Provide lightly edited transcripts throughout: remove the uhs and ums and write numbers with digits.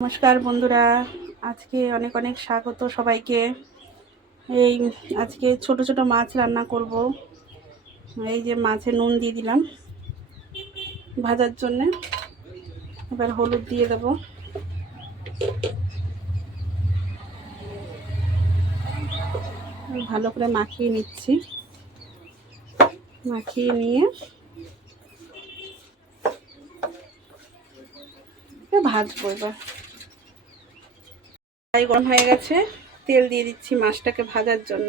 নমস্কার বন্ধুরা, আজকে অনেক অনেক স্বাগত সবাইকে। এই আজকে ছোট ছোট মাছ রান্না করব। এই যে মাছে নুন দিয়ে দিলাম ভাজার জন্য। এবার হলুদ দিয়ে দেব। ভালো করে মাখিয়ে নিচ্ছি। মাখিয়ে নিয়ে ভাজবো। এবার কড়াই গরম হয়ে গেছে, তেল দিয়ে দিচ্ছি মাছটাকে ভাজার জন্য।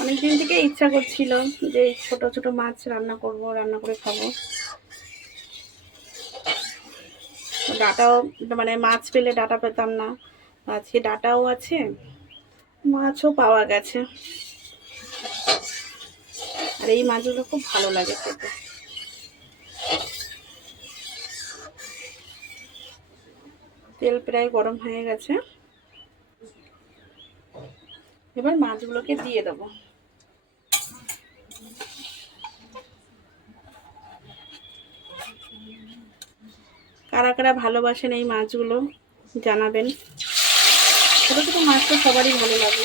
অনেকদিন থেকে ইচ্ছা করছিল যে ছোট ছোট মাছ রান্না করব, রান্না করে খাবো। ডাটাও মানে মাছ পেলে ডাটা পেতাম না, আজকে ডাটাও আছে, মাছও পাওয়া গেছে। আর এই মাছগুলো খুব ভালো লাগে খেতে। তেল প্রায় গরম হয়ে গেছে, এবার মাছগুলোকে দিয়ে দেবো। কারা কারা ভালোবাসেন এই মাছগুলো জানাবেন। ছোট ছোট মাছ তো সবারই ভালো লাগে,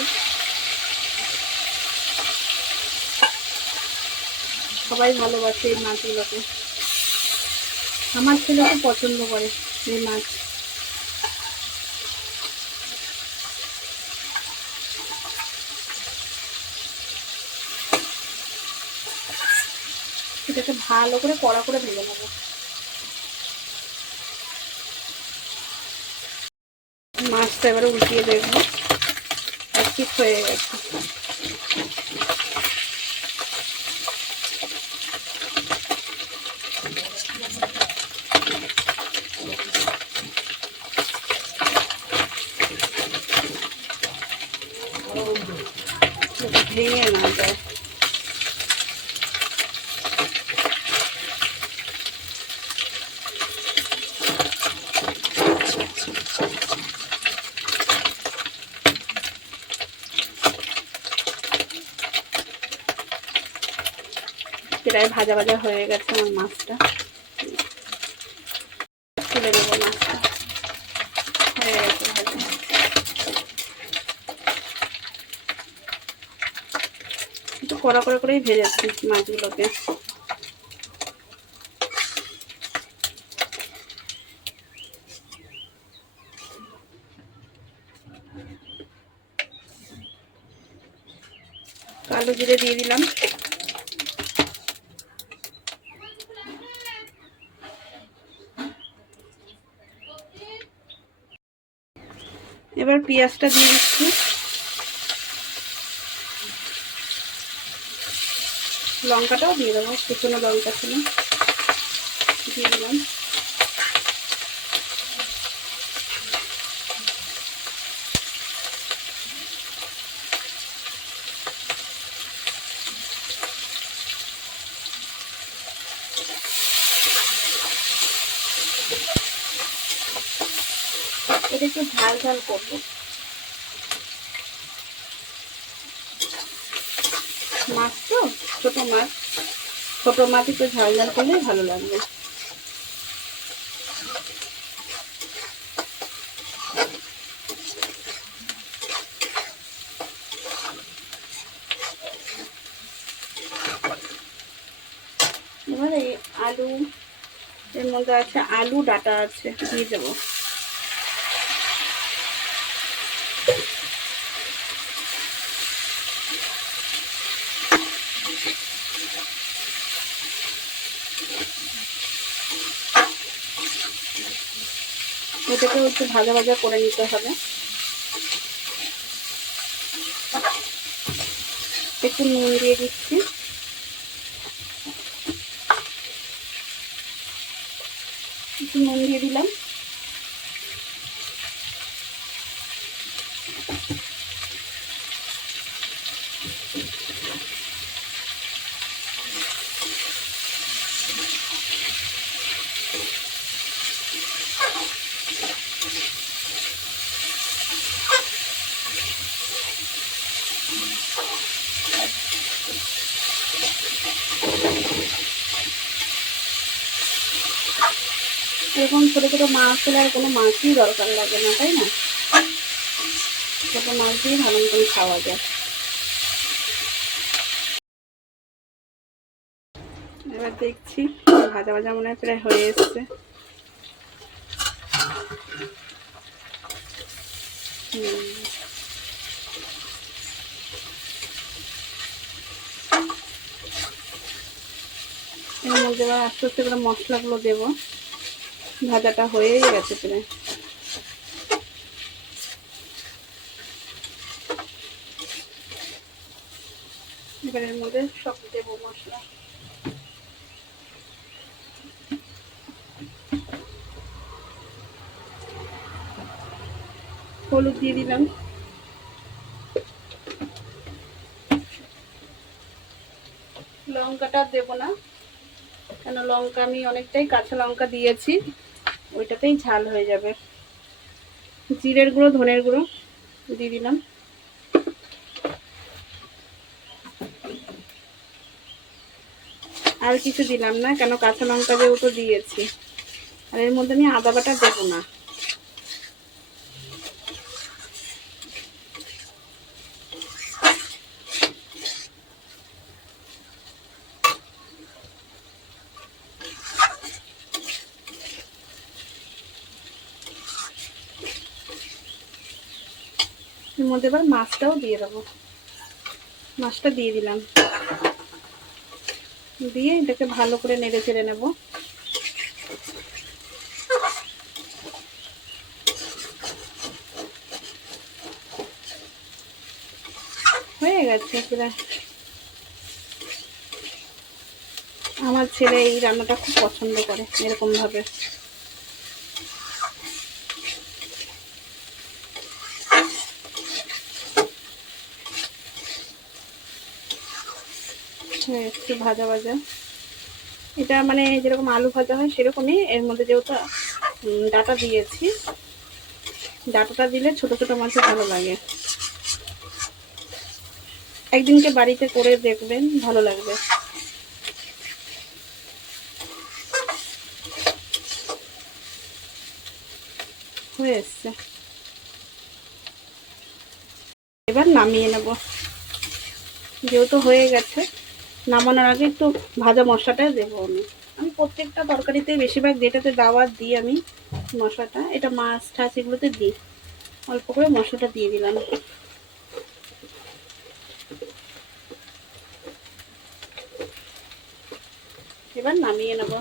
সবাই ভালোবাসে এই মাছগুলোকে। আমার ছেলে খুব পছন্দ করে এই মাছ। এটাকে ভালো করে কড়া করে ভেজে নেব। মাছটা এবারে উল্টিয়ে দেখবো, ঠিক হয়ে গেছে। ভেঙে না যায়। প্রায় ভাজা ভাজা হয়ে গেছে আমার মাছটা। তুলে দেবো মাছটা, হয়ে গেছে ভাজা। একটু কড়া করে করেই ভেজেছি মাছগুলোকে। কালো জিরে দিয়ে দিলাম। এবার পেঁয়াজটা দিয়ে দিচ্ছি। লঙ্কাটাও দিয়ে দেবো, শুকনো লঙ্কা ছিল, দিয়ে দিলাম। এটা একটু ঝাল ঝাল করবো। মাছ তো ছোট মাছ, ছোট মাছ একটু ঝাল ঝাল করলেই ভালো লাগবে। এবার এই আলু, এর মধ্যে আছে আলু ডাটা আছে, দিয়ে দেবো। এটাকে একটু ভাজা ভাজা করে নিতে হবে। একটু নুন দিয়ে দিচ্ছি। একটু নুন দিয়ে দিলাম। এরকম ছোটো ছোটো মাছ হলে আর কোনো মাছই দরকার লাগে না, তাই না? ছোটো মাছ দিয়ে ভালো মতন খাওয়া যায়। এবার দেখছি ভাজা ভাজা মনে হয় প্রায় হয়ে এসছে। এর মধ্যে এবার আস্তে আস্তে করে মশলাগুলো দেবো। ভাজাটা হয়েই গেছে প্রায়। এবার এর মধ্যে সব দেবো মশলা। হলুদ দিয়ে দিলাম, লঙ্কাটা দেবো না, কেন লঙ্কা আমি অনেকটাই কাঁচা লঙ্কা দিয়েছি, ওইটাতেই ঝাল হয়ে যাবে। জিরের গুঁড়ো, ধনের গুঁড়ো দিয়ে দিলাম। আর কিছু দিলাম না, কেন কাঁচা লঙ্কা যেহেতু দিয়েছি। আর এর মধ্যে আমি আদা বাটা দেবো না। এর মধ্যে এবার মাছটাও দিয়ে দেবো। মাছটা দিয়ে দিলাম, দিয়ে এটাকে ভালো করে নেড়ে চেড়ে নেব। হয়ে গেছে প্রায়। আমার ছেলে এই রান্নাটা খুব পছন্দ করে এরকম ভাবে। একটু ভাজা ভাজা, এটা মানে যেরকম আলু ভাজা হয় সেরকমই। এর মধ্যে যেহেতু ডাটা দিয়েছি, ডাটাটা দিলে ছোট ছোট মাছে ভালো লাগে। একদিনকে বাড়িতে করে দেখবেন, ভালো লাগবে। হয়ে এসছে, এবার নামিয়ে নেব। যেহেতু হয়ে গেছে, নামানোর আগে একটু ভাজা মশলাটা দেবো আমি প্রত্যেকটা তরকারিতে বেশিরভাগ যেটাতে দাওয়াত দিই আমি মশলাটা, এটা মাছ ঠাছ এগুলোতে দিই। অল্প করে মশলাটা দিয়ে দিলাম। এবার নামিয়ে নেব,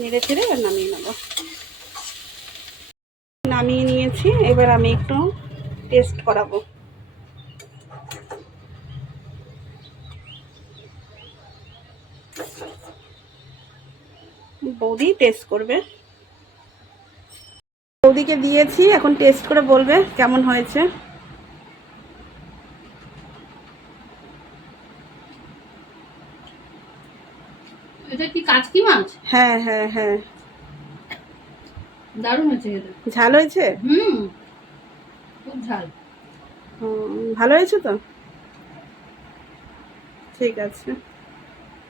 নেড়ে ছেড়ে এবার নামিয়ে নেব। নামিয়ে নিয়েছি, এবার আমি একটু টেস্ট করাবো। বৌদি টেস্ট করবে। বৌদিকে দিয়েছি, এখন টেস্ট করে বলবে কেমন হয়েছে। এটা কি কাচকি মাছ? হ্যাঁ হ্যাঁ হ্যাঁ, দারুণ হয়েছে এটা। ঝাল হয়েছে? খুব ঝাল। ভালো হয়েছে তো, ঠিক আছে।